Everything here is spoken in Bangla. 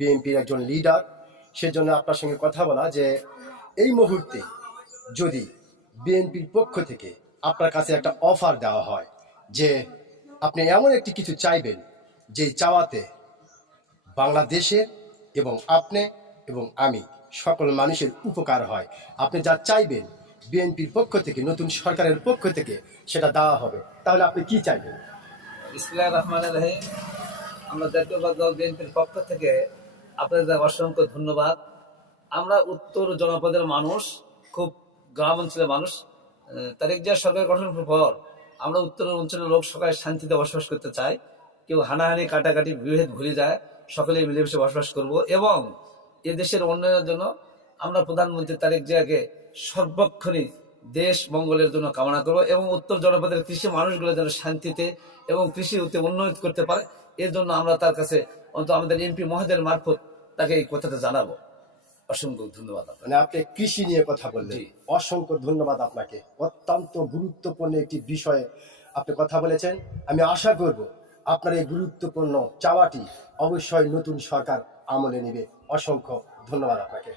বিএনপির একজন লিডার, সেজন্য আপনার সঙ্গে কথা বলা যে এই মুহূর্তে যদি বিএনপির পক্ষ থেকে আপনার কাছে একটা অফার দেওয়া হয় যে আপনি এমন একটি কিছু চাইবেন যে চাওয়াতে বাংলাদেশের এবং আপনি এবং আমি সকল মানুষের উপকার হয়, আপনি যা চাইবেন বিএনপির পক্ষ থেকে, নতুন সরকারের পক্ষ থেকে সেটা দেওয়া হবে, তাহলে আপনি কি চাইবেন? বিসমিল্লাহির রহমানির রহিম। আমরা জাতীয়বাদী দল বিএনপির পক্ষ থেকে আপনাদের অসংখ্য ধন্যবাদ। আমরা উত্তর জনপদের মানুষ, খুব গ্রাম অঞ্চলের মানুষ। তারেক জিয়া সরকার গঠনের পর আমরা উত্তর অঞ্চলের লোক সবাই শান্তিতে বসবাস করতে চাই। কেউ হানাহানি কাটাকাটি বিভেদ ভুলে যায়, সকলে মিলেমিশে বসবাস করব এবং এদেশের উন্নয়নের জন্য আমরা প্রধানমন্ত্রী তারেক জিয়াকে সর্বক্ষণই দেশ মঙ্গলের জন্য কামনা করব এবং উত্তর জনপদের কৃষি মানুষগুলো যেন শান্তিতে এবং কৃষি উন্নয়ন করতে পারে, এর জন্য আমরা তার কাছে অন্তত আমাদের এমপি মহোদয়ের মারফত তাকে এই কথাটা জানাবো। অসংখ্য ধন্যবাদ। মানে আপনি কৃষি নিয়ে কথা বললেন, অসংখ্য ধন্যবাদ আপনাকে। অত্যন্ত গুরুত্বপূর্ণ একটি বিষয়ে আপনি কথা বলেছেন। আমি আশা করব আপনার এই গুরুত্বপূর্ণ চাওয়াটি অবশ্যই নতুন সরকার আমলে নেবে। অসংখ্য ধন্যবাদ আপনাকে।